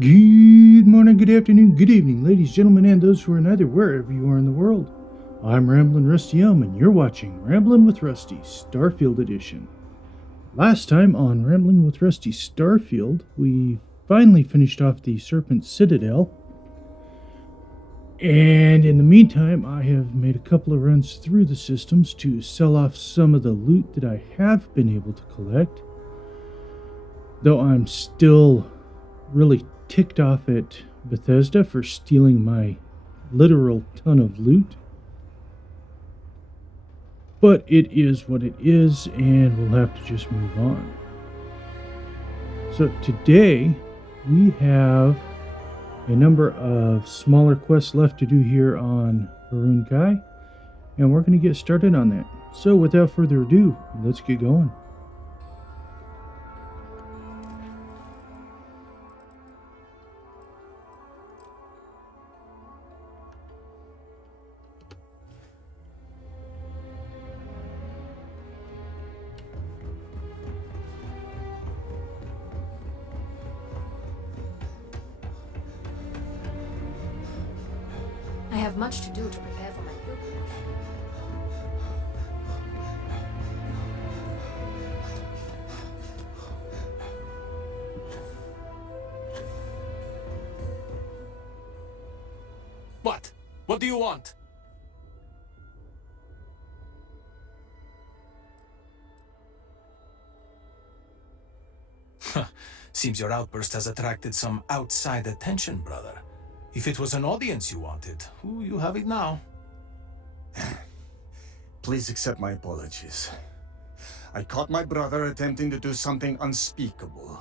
Good morning, good afternoon, good evening, ladies, gentlemen, and those who are neither, wherever you are in the world. I'm Ramblin' Rusty and you're watching Ramblin' with Rusty Starfield Edition. Last time on Ramblin' with Rusty Starfield, we finally finished off the Serpent Citadel. And in the meantime, I have made a couple of runs through the systems to sell off some of the loot that I have been able to collect. Though I'm still really ticked off at Bethesda for stealing my literal ton of loot. But it is what it is, and we'll have to just move on. So today, we have a number of smaller quests left to do here on Varun Kai, and we're going to get started on that. So without further ado, let's get going. I have much to do to prepare for my pilgrimage. What? What do you want? Seems your outburst has attracted some outside attention, brother. If it was an audience you wanted, you have it now. Please accept my apologies. I caught my brother attempting to do something unspeakable,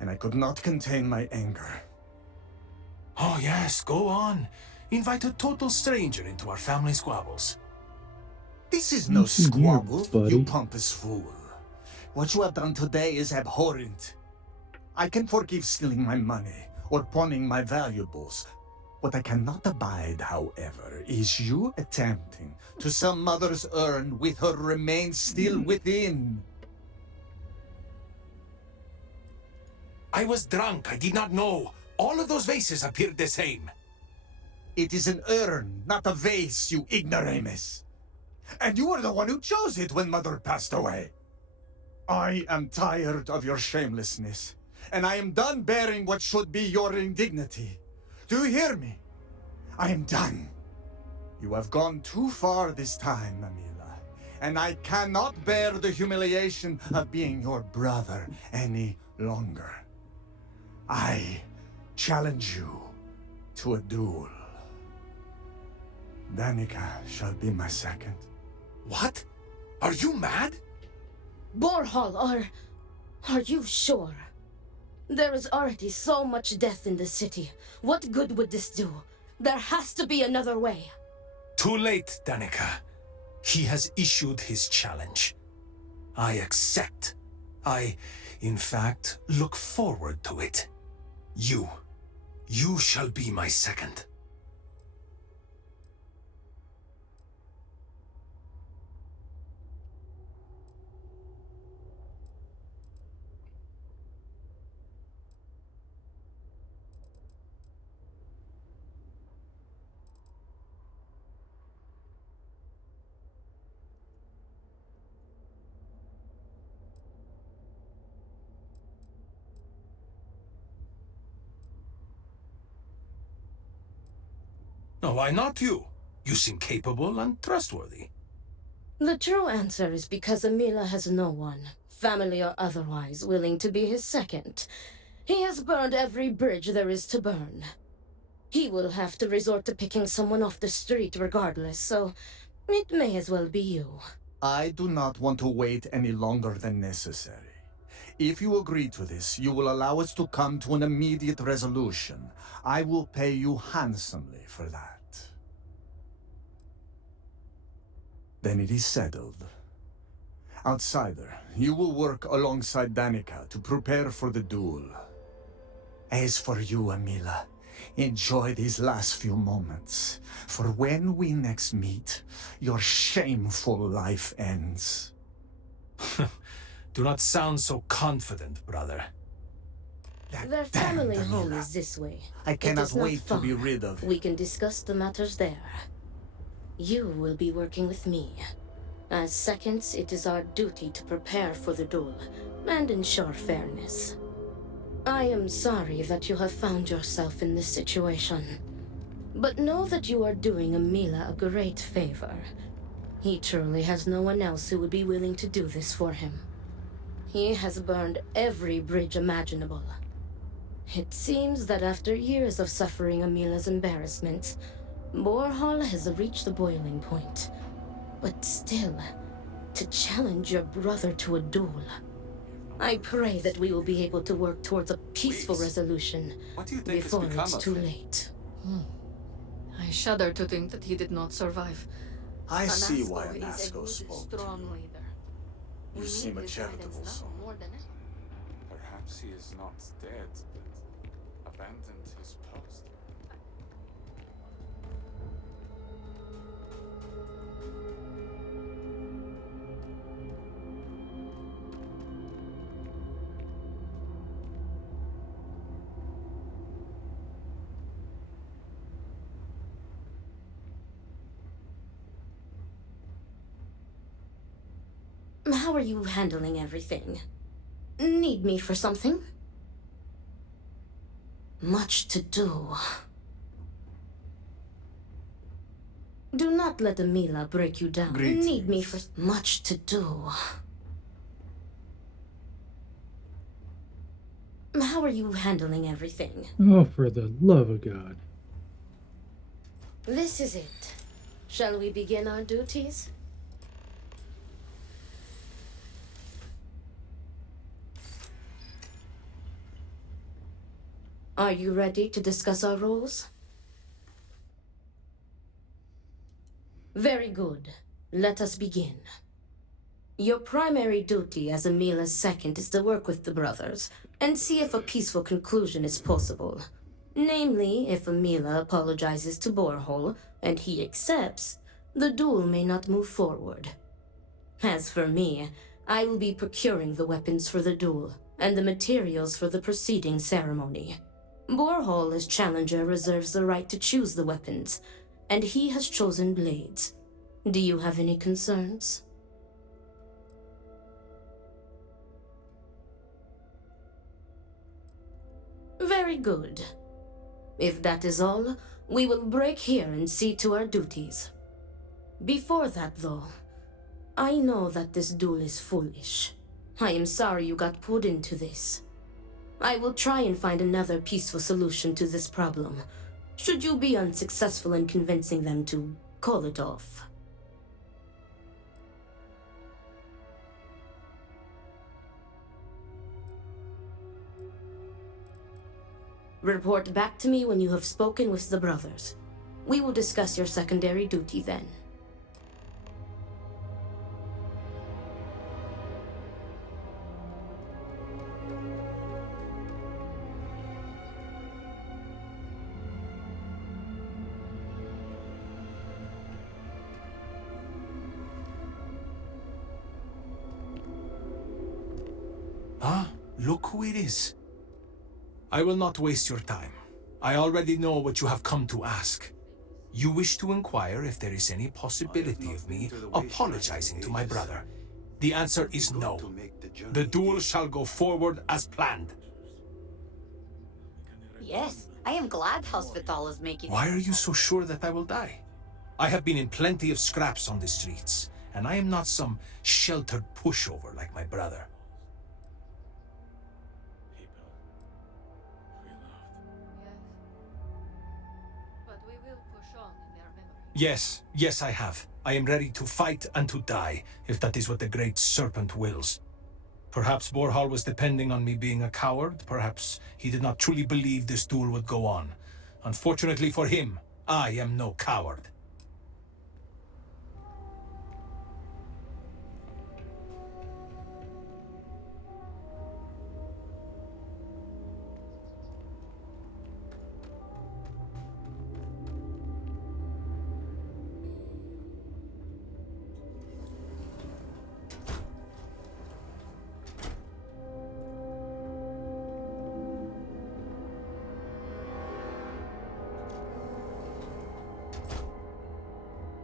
and I could not contain my anger. Oh yes, go on. Invite a total stranger into our family squabbles. This is no Listen here, squabble, buddy. you pompous fool. What you have done today is abhorrent. I can forgive stealing my money or pawning my valuables. What I cannot abide, however, is you attempting to sell Mother's urn with her remains still within. I was drunk, I did not know. All of those vases appeared the same. It is an urn, not a vase, you ignoramus. And you were the one who chose it when Mother passed away. I am tired of your shamelessness, and I am done bearing what should be your indignity. Do you hear me? I am done. You have gone too far this time, Amila, and I cannot bear the humiliation of being your brother any longer. I challenge you to a duel. Danica shall be my second. What? Are you mad? Borhal, are you sure? There is already so much death in the city. What good would this do? There has to be another way. Too late, Danica. He has issued his challenge. I accept. In fact, look forward to it. You shall be my second. No, why not you? You seem capable and trustworthy. The true answer is because Amila has no one, family or otherwise, willing to be his second. He has burned every bridge there is to burn. He will have to resort to picking someone off the street regardless, so it may as well be you. I do not want to wait any longer than necessary. If you agree to this, you will allow us to come to an immediate resolution. I will pay you handsomely for that. Then it is settled. Outsider, you will work alongside Danica to prepare for the duel. As for you, Amila, enjoy these last few moments, for when we next meet, your shameful life ends. Do not sound so confident, brother. That Their damned family home Amila. is this way. I It cannot is not wait to be far. rid of. We can discuss the matters there. You will be working with me. As seconds, it is our duty to prepare for the duel and ensure fairness. I am sorry that you have found yourself in this situation. But know that you are doing Amila a great favor. He truly has no one else who would be willing to do this for him. He has burned every bridge imaginable. It seems that after years of suffering Amila's embarrassments, Borhall has reached the boiling point. But still, to challenge your brother to a duel. I pray that we will be able to work towards a peaceful resolution What do you think has before become it's of too him? late. I shudder to think that he did not survive. I see Anasco why is a Anasco good, spoke to strong you. leader. You We seem need a his charitable guidance soul. now more than ever. Perhaps he is not dead, but abandoned his post. How are you handling everything? Need me for something? Much to do. Do not let Amila break you down. Greetings. Need me for much to do. How are you handling everything? Oh, for the love of God. This is it. Shall we begin our duties? Are you ready to discuss our roles? Very good. Let us begin. Your primary duty as Amila's second is to work with the brothers and see if a peaceful conclusion is possible. Namely, if Amila apologizes to Borhol and he accepts, the duel may not move forward. As for me, I will be procuring the weapons for the duel and the materials for the preceding ceremony. Borhol, as challenger, reserves the right to choose the weapons, and he has chosen blades. Do you have any concerns? Very good. If that is all, we will break here and see to our duties. Before that, though, I know that this duel is foolish. I am sorry you got pulled into this. I will try and find another peaceful solution to this problem, should you be unsuccessful in convincing them to call it off. Report back to me when you have spoken with the brothers. We will discuss your secondary duty then. Ah, look who it is. I will not waste your time. I already know what you have come to ask. You wish to inquire if there is any possibility of me apologizing to my brother. The answer is no. The duel shall go forward as planned. Yes, I am glad Hospital is making. Why are you so sure that I will die? I have been in plenty of scraps on the streets, and I am not some sheltered pushover like my brother. People we loved. Yes. But we will push on in their memory. Yes, I have. I am ready to fight and to die, if that is what the Great Serpent wills. Perhaps Borhal was depending on me being a coward. Perhaps he did not truly believe this duel would go on. Unfortunately for him, I am no coward.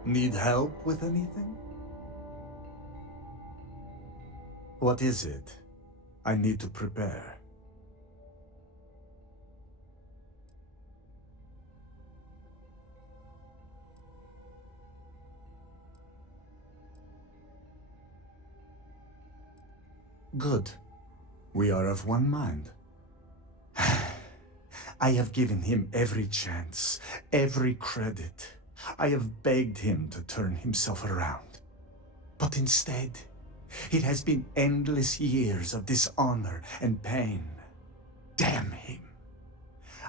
Need help with anything? What is it I need to prepare? Good. We are of one mind. I have given him every chance, every credit. I have begged him to turn himself around. But instead, it has been endless years of dishonor and pain. Damn him.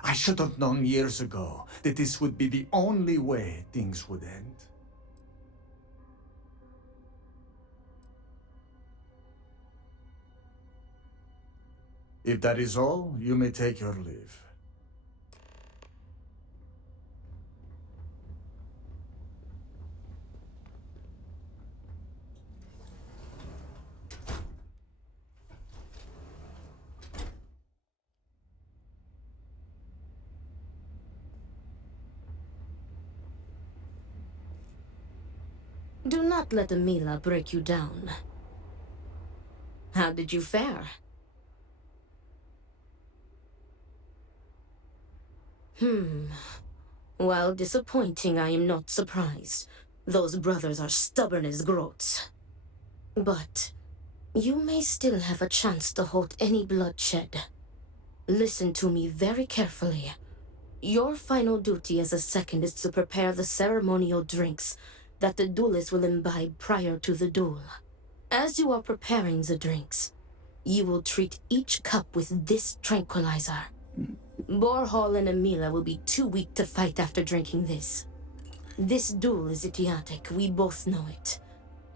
I should have known years ago that this would be the only way things would end. If that is all, you may take your leave. Do not let Amila break you down. How did you fare? While disappointing, I am not surprised. Those brothers are stubborn as groats. But you may still have a chance to halt any bloodshed. Listen to me very carefully. Your final duty as a second is to prepare the ceremonial drinks that the duelist will imbibe prior to the duel. As you are preparing the drinks, you will treat each cup with this tranquilizer. Borhall and Amila will be too weak to fight after drinking this. This duel is idiotic, we both know it.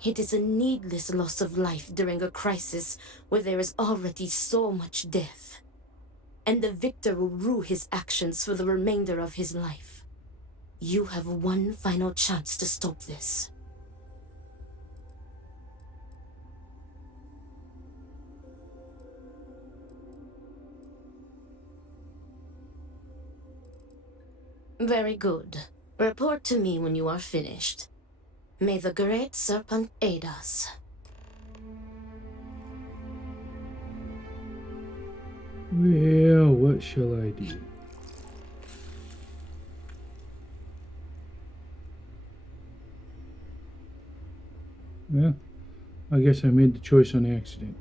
It is a needless loss of life during a crisis where there is already so much death. And the victor will rue his actions for the remainder of his life. You have one final chance to stop this. Very good. Report to me when you are finished. May the great serpent aid us. Well, what shall I do? Well, I guess I made the choice on accident.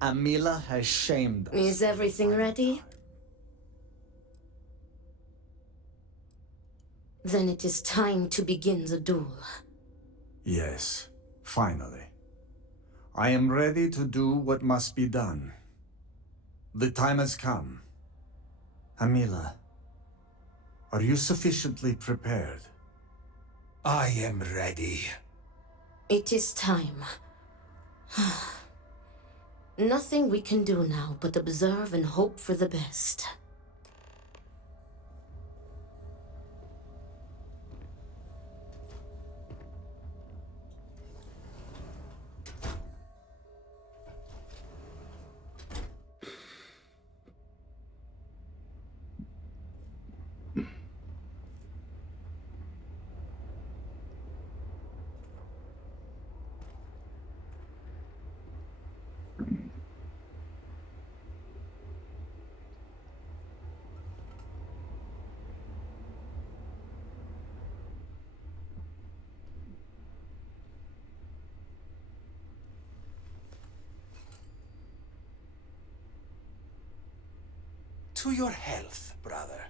Amila has shamed us. Is everything ready? Then it is time to begin the duel. Yes, finally. I am ready to do what must be done. The time has come. Amila, are you sufficiently prepared? I am ready. It is time. Nothing we can do now but observe and hope for the best. To your health, brother.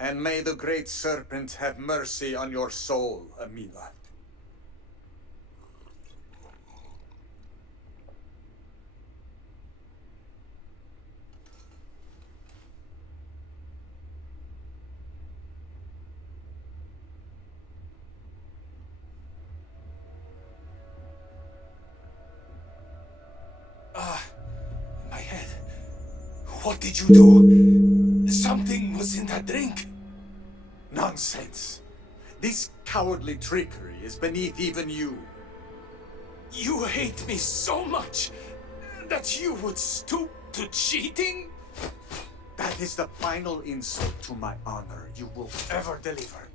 And may the great serpent have mercy on your soul, Amila. My head. What did you do? Something was in that drink. Nonsense. This cowardly trickery is beneath even you. You hate me so much that you would stoop to cheating? That is the final insult to my honor you will ever deliver.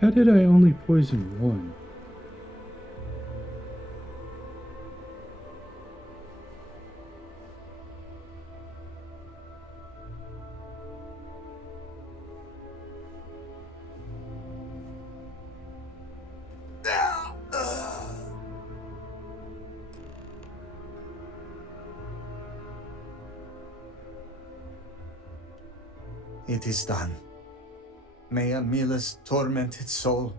How did I only poison one? It is done. May Amila's tormented soul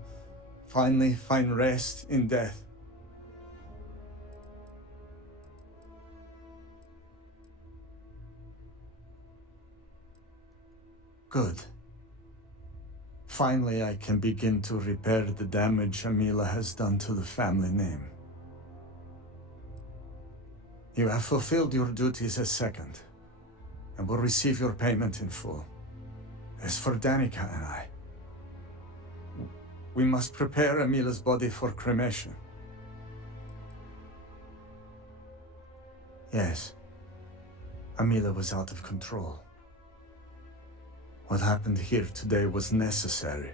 finally find rest in death. Good. Finally, I can begin to repair the damage Amila has done to the family name. You have fulfilled your duties as second, and will receive your payment in full. As for Danica and I, we must prepare Amila's body for cremation. Yes, Amila was out of control. What happened here today was necessary,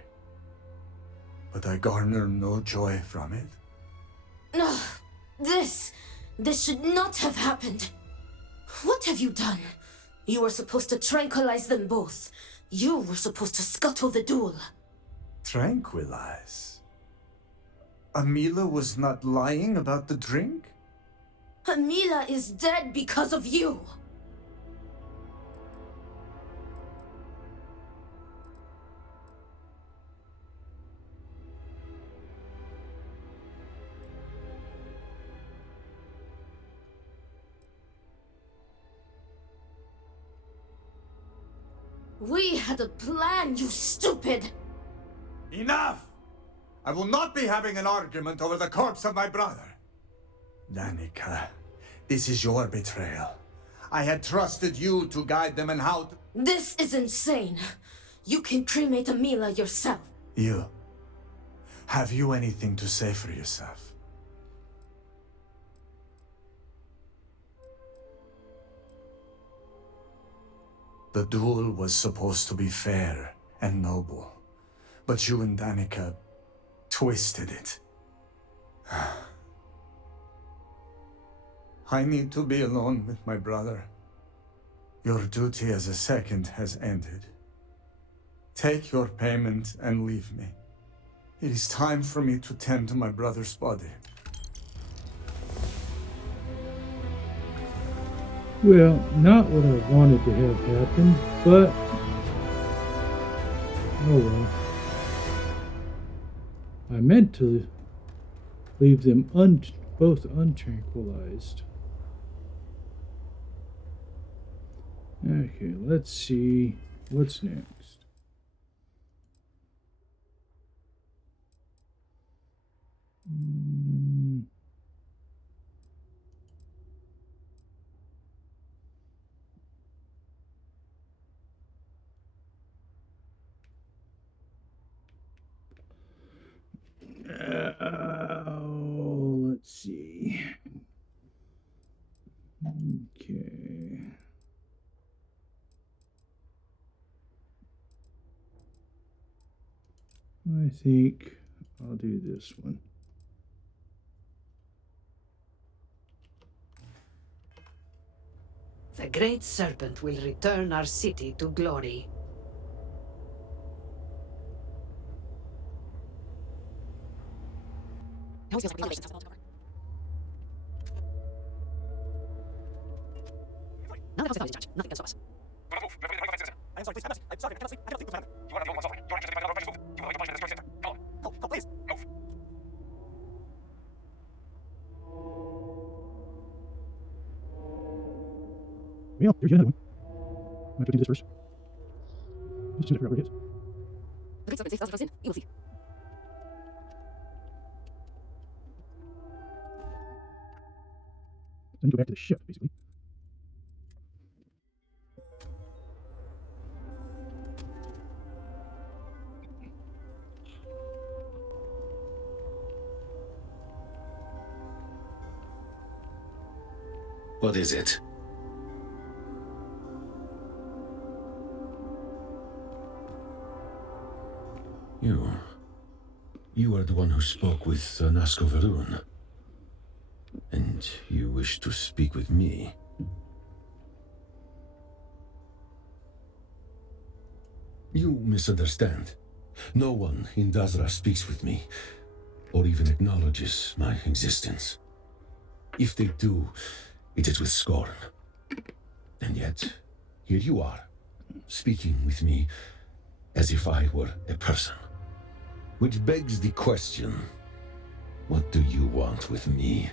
but I garner no joy from it. No, this should not have happened. What have you done? You were supposed to tranquilize them both. You were supposed to scuttle the duel. Tranquilize? Amila was not lying about the drink? Amila is dead because of you. We had a plan, you stupid! Enough! I will not be having an argument over the corpse of my brother. Danica, this is your betrayal. I had trusted you to guide them in how to... This is insane. You can cremate Amila yourself. You. Have you anything to say for yourself? The duel was supposed to be fair and noble, but you and Danica twisted it. I need to be alone with my brother. Your duty as a second has ended. Take your payment and leave me. It is time for me to tend to my brother's body. Well, not what I wanted to have happen, but oh well. I meant to leave them both untranquilized. Okay, let's see what's next. Let's see. Okay. I think I'll do this one. The Great Serpent will return our city to glory. None of us have discharge. Nothing can stop us. I am sorry, please. I'm sorry. I cannot sleep. I cannot sleep with man. You are not the only one suffering. Your actions demand our righteous move. You will await the punishment as your Come on. Help, please. Move. Well, there's another one. I have to do this first. Just to figure out where it is. The Great Serpent saves us from sin. You will see. Then go back to the ship, basically. What is it? You are the one who spoke with Nasco Varun. And you wish to speak with me. You misunderstand. No one in Dazra speaks with me, or even acknowledges my existence. If they do, it is with scorn. And yet, here you are, speaking with me as if I were a person. Which begs the question, what do you want with me?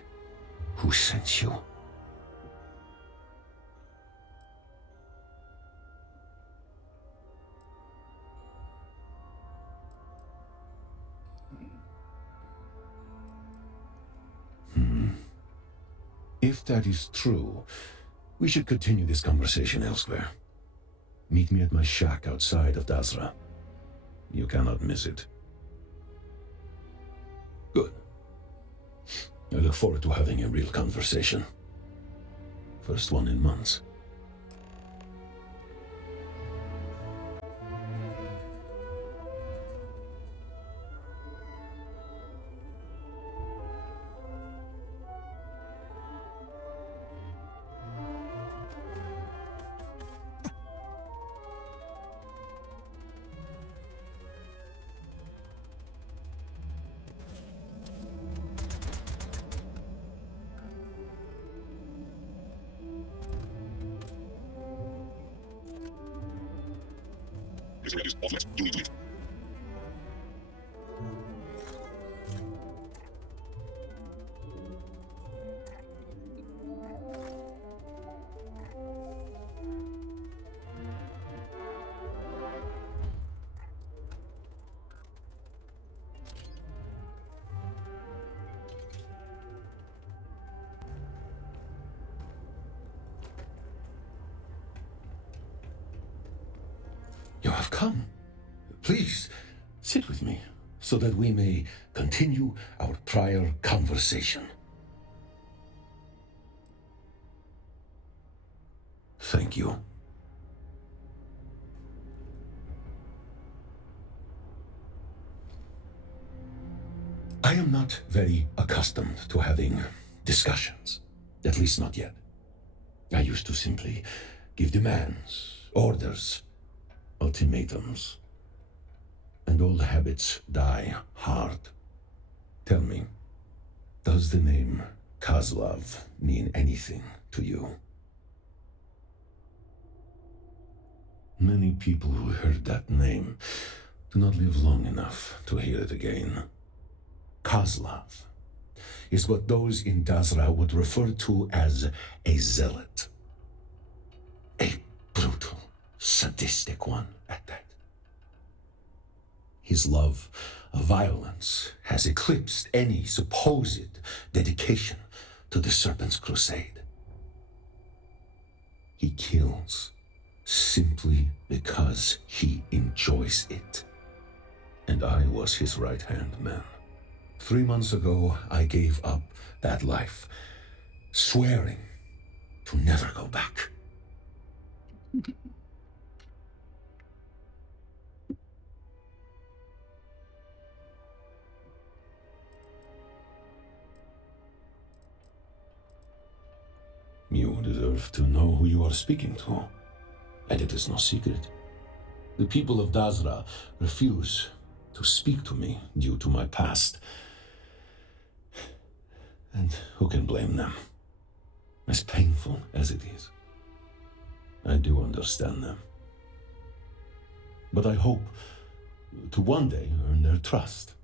Who sent you? If that is true, we should continue this conversation elsewhere. Meet me at my shack outside of Dazra. You cannot miss it. Good. I look forward to having a real conversation. First one in months. You have come. Please, sit with me, so that we may continue our prior conversation. Thank you. I am not very accustomed to having discussions, at least not yet. I used to simply give demands, orders, ultimatums. And old habits die hard. Tell me, does the name Kozlov mean anything to you? Many people who heard that name do not live long enough to hear it again. Kozlov is what those in Dazra would refer to as a zealot. A brutal, sadistic one at that. His love of violence has eclipsed any supposed dedication to the Serpent's crusade. He kills simply because he enjoys it. And I was his right-hand man. 3 months ago, I gave up that life, swearing to never go back. You deserve to know who you are speaking to, and it is no secret. The people of Dazra refuse to speak to me due to my past. And who can blame them? As painful as it is, I do understand them. But I hope to one day earn their trust.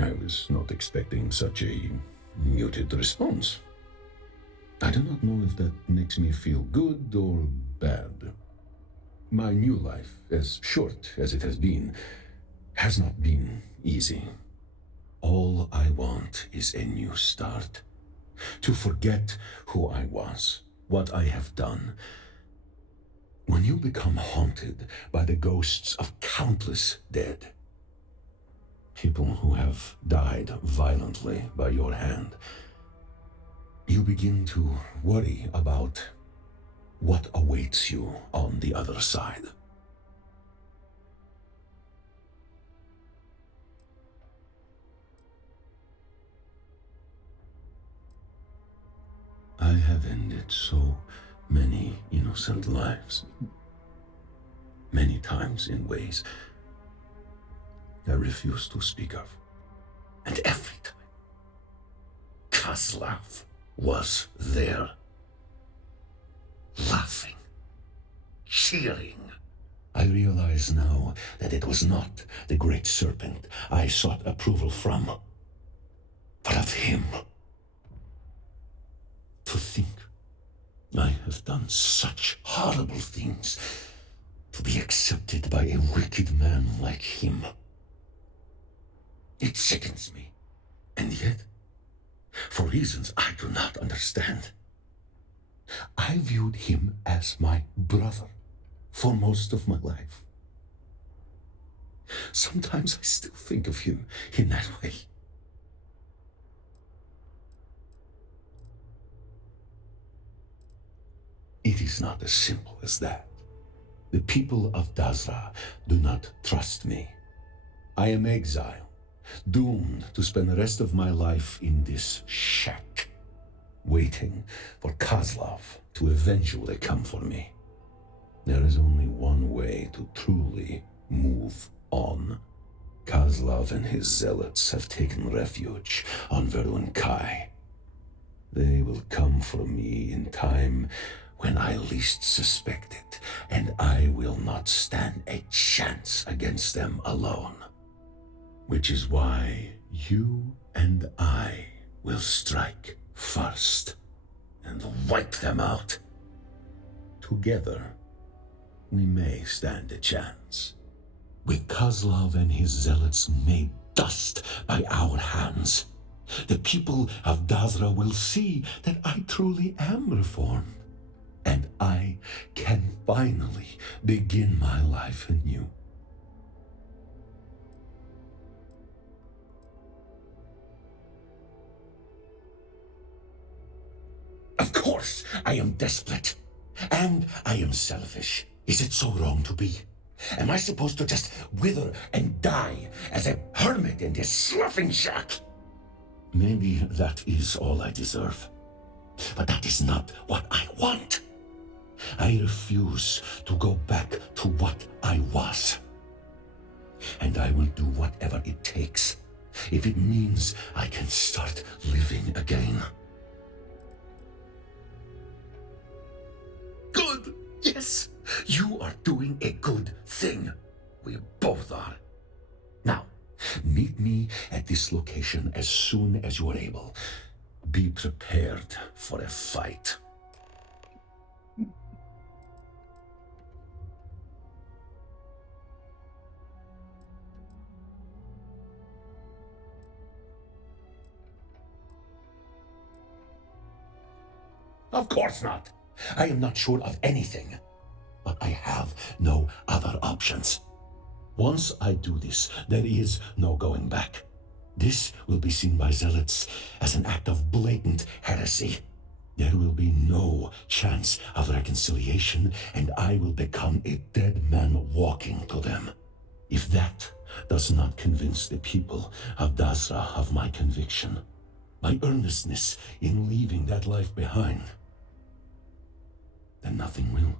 I was not expecting such a muted response. I do not know if that makes me feel good or bad. My new life, as short as it has been, has not been easy. All I want is a new start. To forget who I was, what I have done. When you become haunted by the ghosts of countless dead, people who have died violently by your hand, you begin to worry about what awaits you on the other side. I have ended so many innocent lives, many times in ways I refuse to speak of. And every time, Kozlov was there, laughing, cheering. I realize now that it was not the great serpent I sought approval from, but of him. To think I have done such horrible things to be accepted by a wicked man like him. It sickens me. And yet, for reasons I do not understand, I viewed him as my brother for most of my life. Sometimes I still think of him in that way. It is not as simple as that. The people of Dazra do not trust me. I am exiled, doomed to spend the rest of my life in this shack, waiting for Kozlov to eventually come for me. There is only one way to truly move on. Kozlov and his zealots have taken refuge on Verun Kai. They will come for me in time when I least suspect it, and I will not stand a chance against them alone. Which is why you and I will strike first and wipe them out. Together, we may stand a chance. With Kozlov and his zealots made dust by our hands, the people of Dazra will see that I truly am reformed, and I can finally begin my life anew. Of course, I am desperate, and I am selfish. Is it so wrong to be? Am I supposed to just wither and die as a hermit in this sloughing shack? Maybe that is all I deserve. But that is not what I want. I refuse to go back to what I was. And I will do whatever it takes, if it means I can start living again. Good! Yes! You are doing a good thing. We both are. Now, meet me at this location as soon as you are able. Be prepared for a fight. Of course not. I am not sure of anything. But I have no other options. Once I do this, there is no going back. This will be seen by zealots as an act of blatant heresy. There will be no chance of reconciliation, and I will become a dead man walking to them. If that does not convince the people of Dazra of my conviction, my earnestness in leaving that life behind, then nothing will.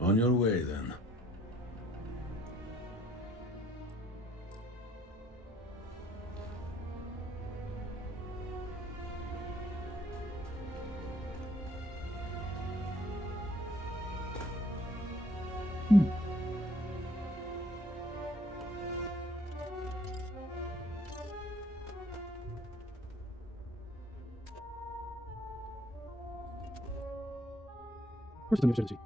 On your way, then. Where's the new strategy?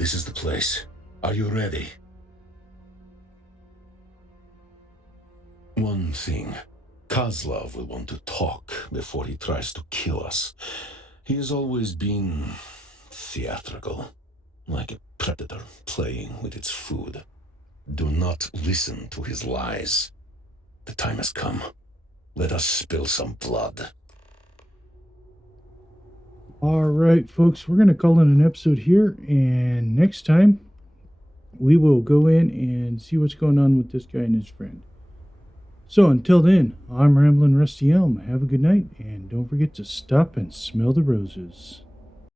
This is the place. Are you ready? One thing. Kozlov will want to talk before he tries to kill us. He has always been theatrical, like a predator playing with its food. Do not listen to his lies. The time has come. Let us spill some blood. All right, folks, we're going to call it an episode here, and next time we will go in and see what's going on with this guy and his friend. So until then, I'm Ramblin' Rusty Elm. Have a good night, and don't forget to stop and smell the roses.